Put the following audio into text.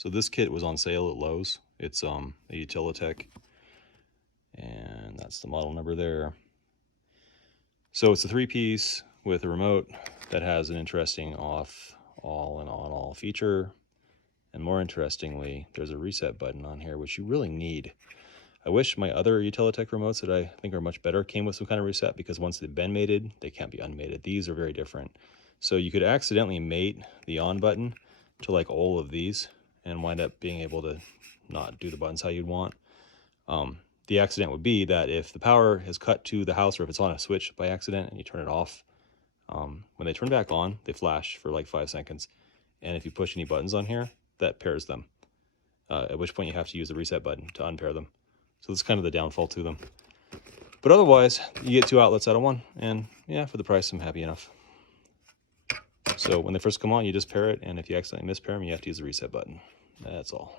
So this kit was on sale at Lowe's. It's a Utilitech, and that's the model number there. So it's a 3-piece with a remote that has an interesting off all and on all feature. And more interestingly, there's a reset button on here, which you really need. I wish my other Utilitech remotes that I think are much better came with some kind of reset, because once they've been mated, they can't be unmated. These are very different. So you could accidentally mate the on button to like all of these and wind up being able to not do the buttons how you'd want. The accident would be that if the power is cut to the house, or if it's on a switch by accident and you turn it off, when they turn back on, they flash for like 5 seconds. And if you push any buttons on here, that pairs them. At which point you have to use the reset button to unpair them. So that's kind of the downfall to them. But otherwise, you get 2 outlets out of 1. And yeah, for the price, I'm happy enough. So when they first come on, you just pair it. And if you accidentally mispair them, you have to use the reset button. That's all.